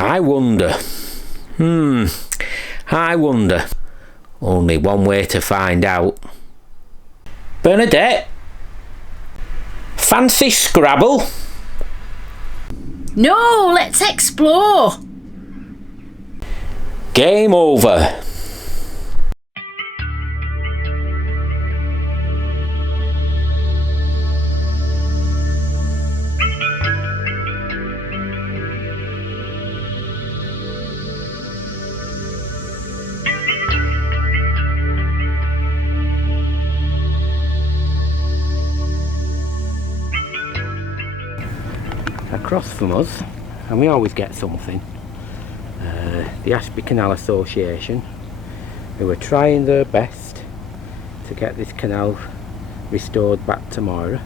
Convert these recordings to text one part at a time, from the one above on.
I wonder. I wonder. Only one way to find out. Bernadette? Fancy Scrabble? No, let's explore. Game over. Across from us, and we always get something, the Ashby Canal Association, who are trying their best to get this canal restored back tomorrow,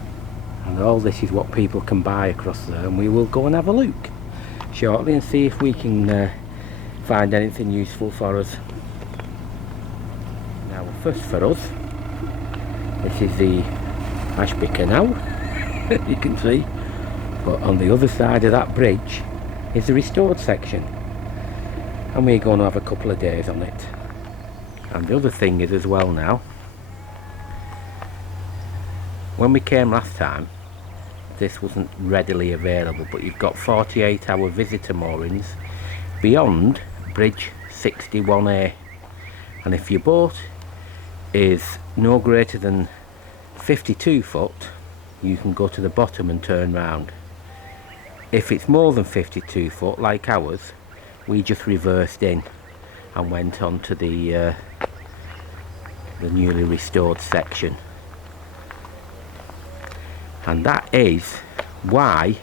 and all this is what people can buy across there, and we will go and have a look shortly and see if we can find anything useful for us. Now first for us, this is the Ashby Canal, you can see. But on the other side of that bridge is the restored section, and we're going to have a couple of days on it. And the other thing is as well now, when we came last time this wasn't readily available, but you've got 48-hour visitor moorings beyond bridge 61A, and if your boat is no greater than 52 foot you can go to the bottom and turn round. If it's more than 52 foot like ours, we just reversed in and went on to the newly restored section, and that is why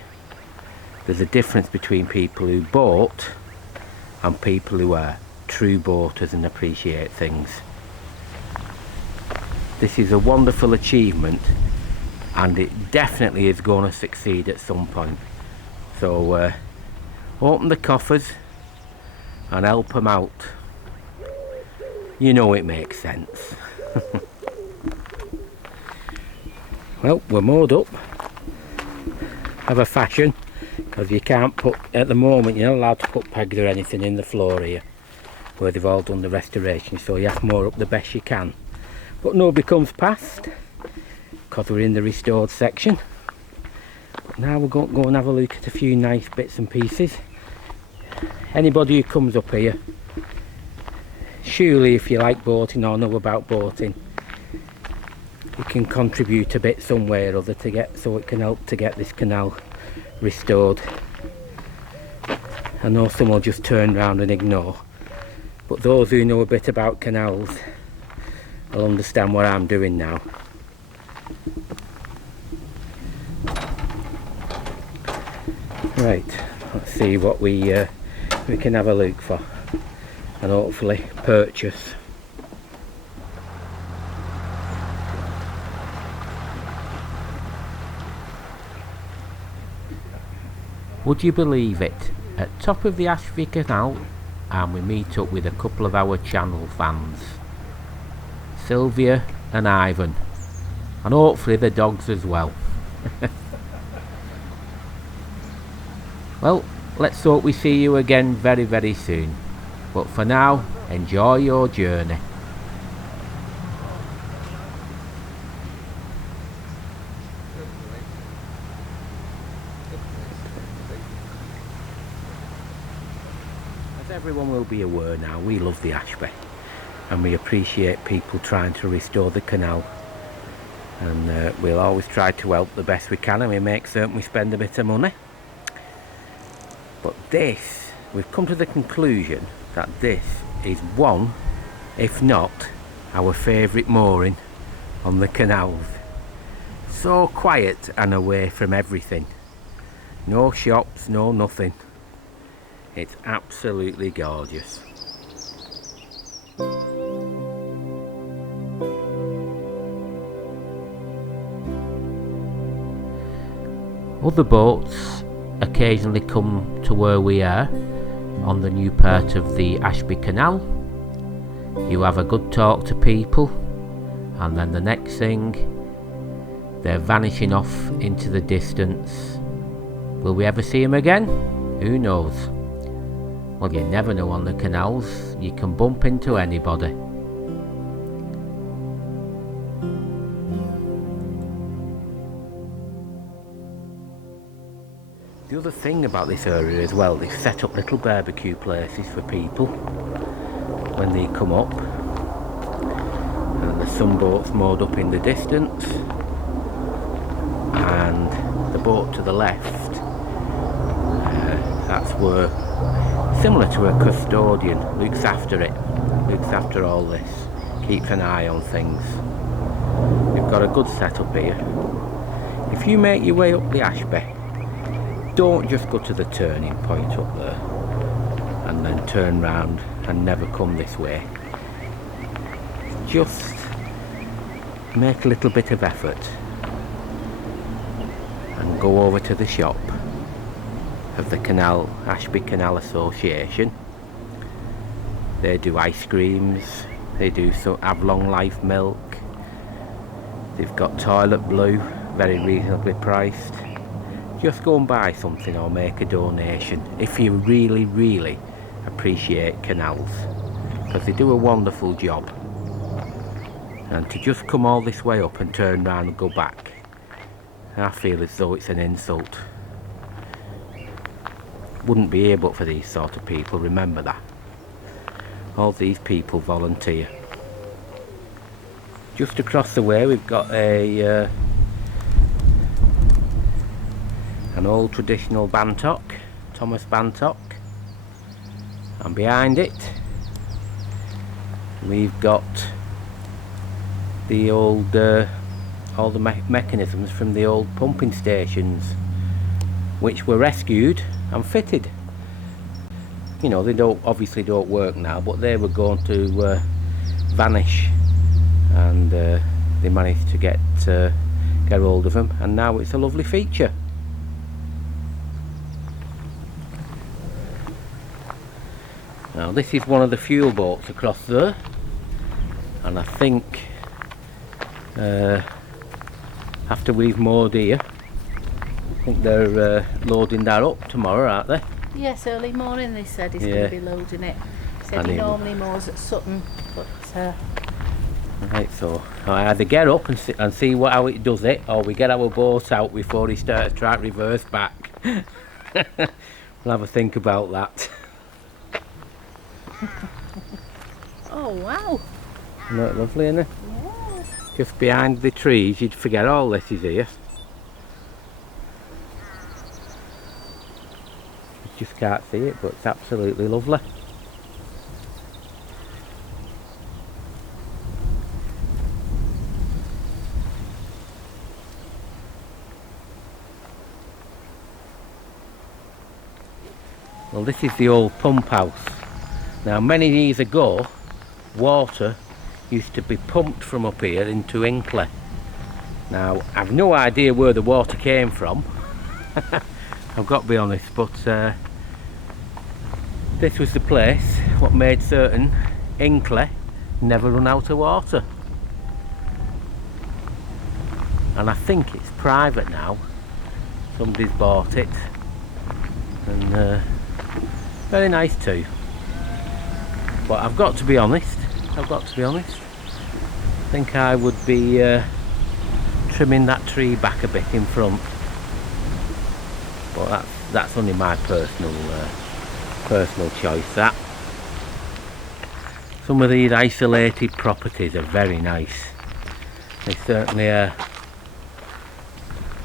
there's a difference between people who boat and people who are true boaters and appreciate things. This is a wonderful achievement, and it definitely is going to succeed at some point. So open the coffers and help them out. You know it makes sense. Well, we're moored up of a fashion, because you can't put, at the moment you're not allowed to put pegs or anything in the floor here where they've all done the restoration, so you have to moor up the best you can. But nobody comes past because we're in the restored section. But now we're going to go and have a look at a few nice bits and pieces. Anybody who comes up here, surely if you like boating or know about boating, you can contribute a bit some way or other to get, so it can help to get this canal restored. I know some will just turn around and ignore, but those who know a bit about canals will understand what I'm doing now. Right, let's see what we can have a look for and hopefully purchase. Would you believe it? At top of the Ashby Canal, and we meet up with a couple of our channel fans, Sylvia and Ivan, and hopefully the dogs as well. Well, let's hope we see you again very, very soon. But for now, enjoy your journey. As everyone will be aware now, we love the Ashby, and we appreciate people trying to restore the canal, and we'll always try to help the best we can, and we make certain we spend a bit of money. But this, we've come to the conclusion that this is one, if not our favourite mooring on the canals. So quiet and away from everything. No shops, no nothing. It's absolutely gorgeous. Other boats occasionally come to where we are on the new part of the Ashby Canal. You have a good talk to people, and then the next thing, they're vanishing off into the distance. Will we ever see them again? Who knows? Well, you never know on the canals, you can bump into anybody. The other thing about this area as well, they've set up little barbecue places for people when they come up. And there's some boats moored up in the distance, and the boat to the left, that's where, similar to a custodian, looks after it, looks after all this, keeps an eye on things. We've got a good setup here. If you make your way up the Ashby, don't just go to the turning point up there and then turn round and never come this way. Just make a little bit of effort and go over to the shop of the Ashby Canal Association. They do ice creams, they do some have long life milk, they've got toilet blue, very reasonably priced. Just go and buy something or make a donation if you really, really appreciate canals, because they do a wonderful job. And to just come all this way up and turn round and go back, I feel as though it's an insult. Wouldn't be here but for these sort of people, remember that. All these people volunteer. Just across the way we've got an old traditional Bantock, Thomas Bantock, and behind it we've got the old all the mechanisms from the old pumping stations, which were rescued and fitted. You know, they obviously don't work now, but they were going to vanish, and they managed to get hold of them, and now it's a lovely feature. Now this is one of the fuel boats across there, and I think after we've moored here, I think they're loading that up tomorrow, aren't they? Yes, early morning they said he's going to be loading it. He said he normally moors at Sutton, but... Right, so I either get up and see how it does it, or we get our boat out before he starts trying to reverse back. We'll have a think about that. Oh wow! Isn't that lovely, isn't it? Yeah. Just behind the trees, you'd forget all this is here. You just can't see it, but it's absolutely lovely. Well, this is the old pump house. Now, many years ago, water used to be pumped from up here into Inkley. Now, I've no idea where the water came from. I've got to be honest, but this was the place what made certain Inkley never run out of water. And I think it's private now. Somebody's bought it, and very nice too. But I've got to be honest, I think I would be trimming that tree back a bit in front. But that's only my personal choice, that. Some of these isolated properties are very nice. They certainly are.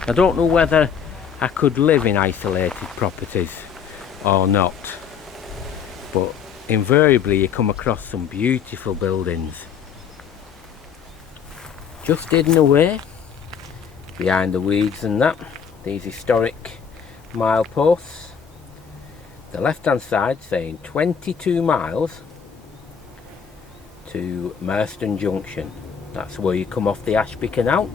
I don't know whether I could live in isolated properties or not, but invariably you come across some beautiful buildings just hidden away behind the weeds and that. These historic mileposts, the left hand side saying 22 miles to Marston Junction. That's where you come off the Ashby Canal,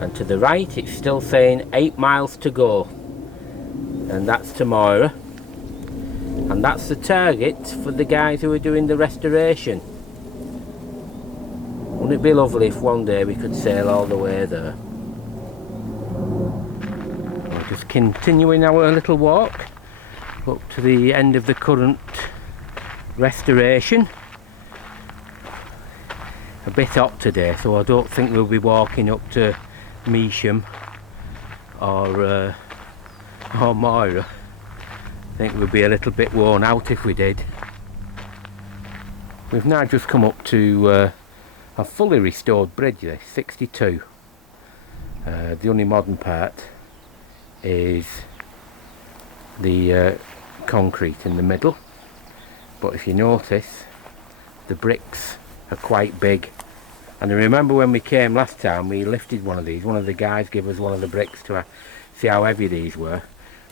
and to the right it's still saying 8 miles to go, and that's tomorrow. And that's the target for the guys who are doing the restoration. Wouldn't it be lovely if one day we could sail all the way there? We're just continuing our little walk up to the end of the current restoration. A bit hot today, so I don't think we'll be walking up to Measham or Moira. I think we'll be a little bit worn out if we did. We've now just come up to a fully restored bridge, this 62. The only modern part is the concrete in the middle, but if you notice, the bricks are quite big. And I remember when we came last time, we lifted one of these. One of the guys gave us one of the bricks to see how heavy these were.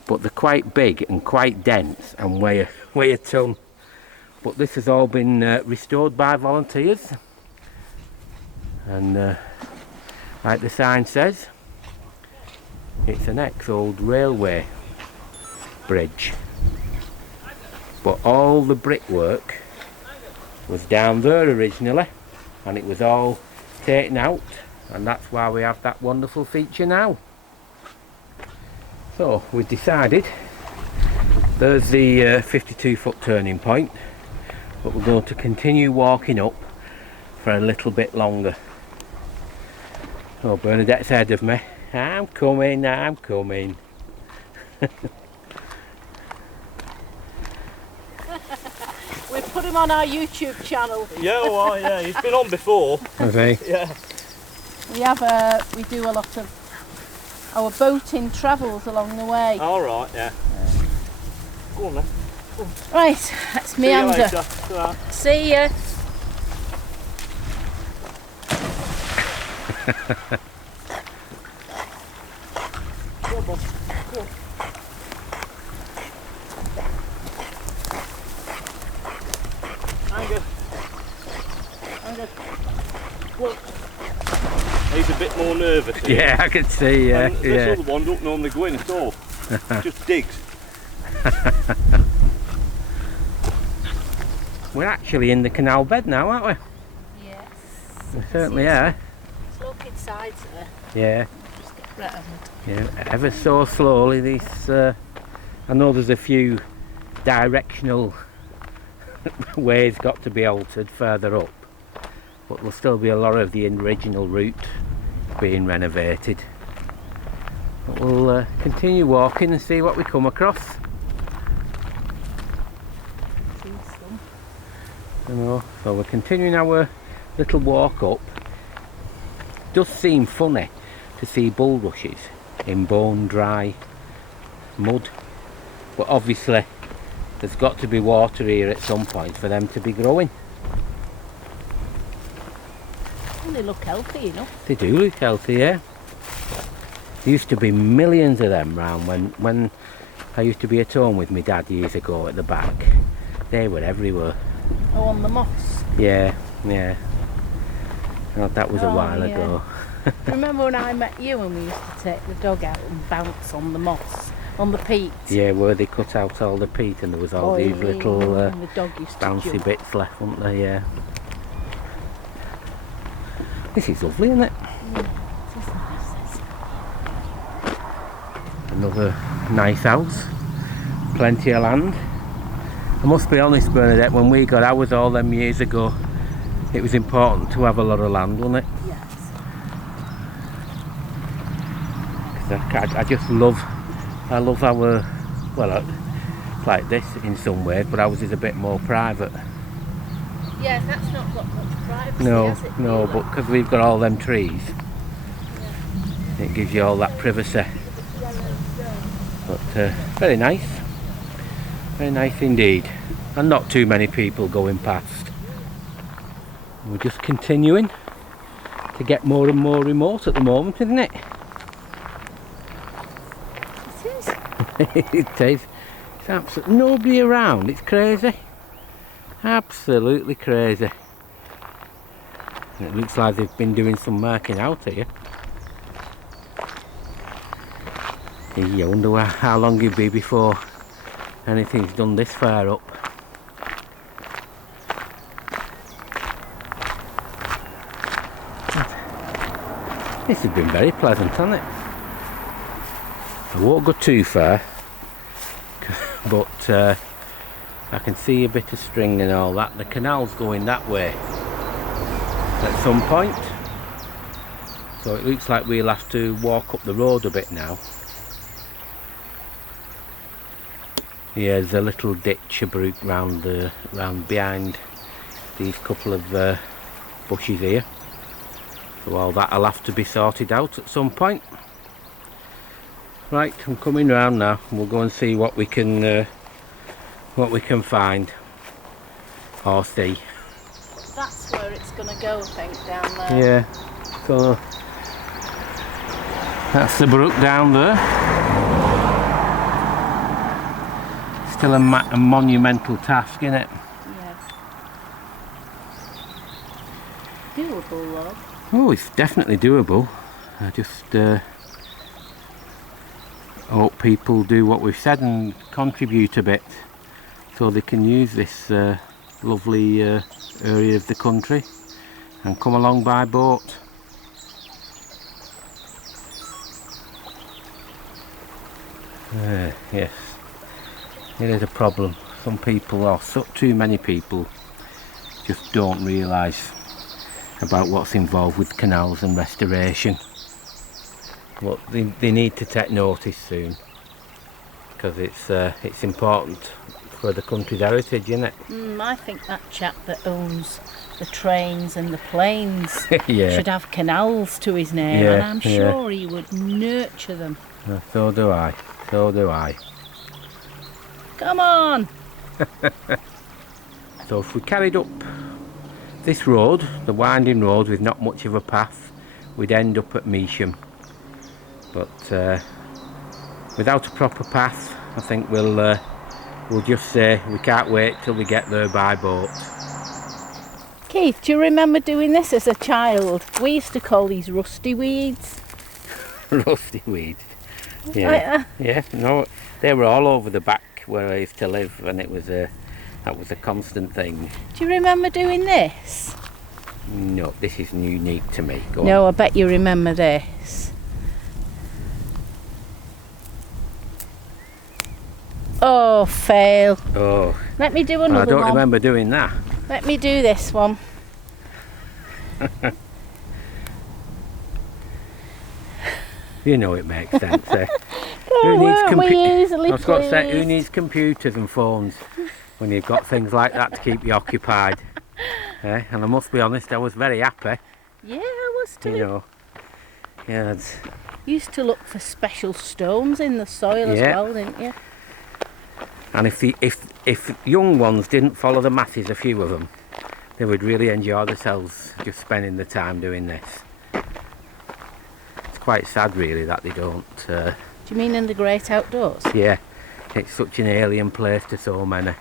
But they're quite big and quite dense and weigh a ton. But this has all been restored by volunteers. And like the sign says, it's an ex-old railway bridge. But all the brickwork was down there originally, and it was all taken out, and that's why we have that wonderful feature now. So we decided there's the 52-foot turning point, but we're going to continue walking up for a little bit longer. Oh, Bernadette's ahead of me. I'm coming, I'm coming. We put him on our YouTube channel. Yeah, well, yeah, he's been on before. Have he? Yeah. We do a lot of our boating travels along the way. All right, yeah. Go on then. Right, that's meander. See ya. Go on, Bob. Go on. Anger. Go on. He's a bit more nervous here. Yeah, I can see, yeah. And this other one don't normally go in at all. Just digs. We're actually in the canal bed now, aren't we? Yes. We certainly are. It's looking sides there. Yeah. Just get rid of Yeah, ever so slowly. These, I know there's a few directional ways got to be altered further up, but there'll still be a lot of the original route being renovated. But we'll continue walking and see what we come across. See some. You know, so we're continuing our little walk up. Does seem funny to see bulrushes in bone dry mud, but obviously there's got to be water here at some point for them to be growing. And they look healthy, you know. They do look healthy, yeah. There used to be millions of them round when I used to be at home with my dad years ago at the back. They were everywhere. Oh, on the moss. Yeah, yeah. God, that was a while ago. Remember when I met you and we used to take the dog out and bounce on the moss, on the peat? Yeah, where they cut out all the peat and there was all these little and the dog used to bouncy jump. bits left, weren't there? Yeah. This is lovely, isn't it? This is nice, this. Another nice house, plenty of land. I must be honest, Bernadette, when we got ours all them years ago, it was important to have a lot of land, wasn't it? Yes. Because I just love our, well, it's like this in some ways, but ours is a bit more private. Yes, that's not got much privacy, No, has it? no, but because we've got all them trees, it gives you all that privacy. But very nice indeed, and not too many people going past. We're just continuing to get more and more remote at the moment, isn't it? It is. It is. It's absolutely nobody around. It's crazy. Absolutely crazy. It looks like they've been doing some marking out here. I wonder how long it'll be before anything's done this far up. This has been very pleasant, hasn't it? I won't go too far but I can see a bit of string and all that. The canal's going that way at some point, so it looks like we'll have to walk up the road a bit now. Yeah, there's a little ditch, a brook round behind these couple of bushes here, so all that'll have to be sorted out at some point. Right, I'm coming round now. We'll go and see what we can find or see. That's where it's going to go, I think, down there. Yeah, so that's the brook down there. Still a monumental task, isn't it? Yeah. Doable though. Oh, it's definitely doable. I just hope people do what we've said and contribute a bit, so they can use this lovely area of the country and come along by boat. Yes, it is a problem. Some people, or too many people, just don't realise about what's involved with canals and restoration. But they need to take notice soon, because it's important for the country's heritage, isn't it? I think that chap that owns the trains and the planes Yeah. should have canals to his name, Yeah, and I'm yeah. sure he would nurture them. So do I. So do I. Come on! So if we carried up this road, the winding road with not much of a path, we'd end up at Measham. But without a proper path, I think we'll just say we can't wait till we get there by boat. Keith, do you remember doing this as a child? We used to call these rusty weeds. Rusty weeds. Yeah. Like that. Yeah. No, they were all over the back where I used to live, and that was a constant thing. Do you remember doing this? No, this is unique to me. Go No, on. I bet you remember this. Oh, fail. Oh, Let me do I another don't one. remember doing that. Let me do this one. You know it makes sense. Oh, weren't we easily I was going to say, who pleased? needs computers and phones when you've got things like that to keep you occupied? And I must be honest, I was very happy. Yeah, I was too. You know. Yeah. Used to look for special stones in the soil as Yeah. well, didn't you? And if young ones didn't follow the masses, a few of them, they would really enjoy themselves just spending the time doing this. It's quite sad, really, that they don't. Do you mean in the great outdoors? Yeah, it's such an alien place to so many.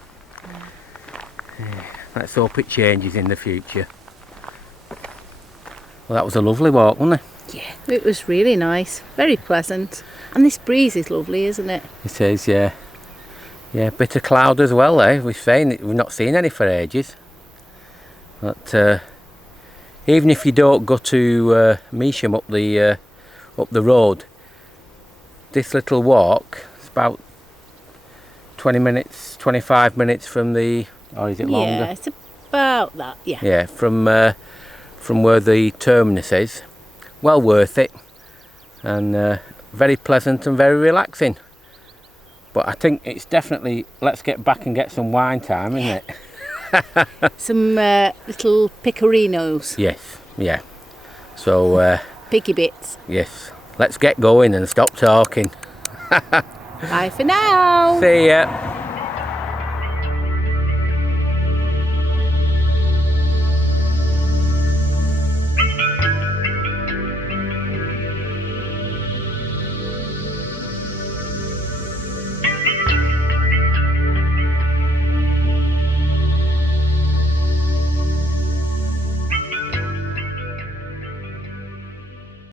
Yeah, let's hope it changes in the future. Well, that was a lovely walk, wasn't it? Yeah, it was really nice, very pleasant. And this breeze is lovely, isn't it? It is, yeah. Yeah, bit of cloud as well, eh? We've not seen any for ages. But even if you don't go to Measham up the road, this little walk is about 20 minutes, 25 minutes from the, or is it longer? Yeah, it's about that, yeah. Yeah, from where the terminus is. Well worth it, and very pleasant and very relaxing. But I think it's definitely, let's get back and get some wine time, isn't it? Some little picorinos, Yes, yeah. So, piggy bits. yes, let's get going and stop talking. Bye for now. See ya.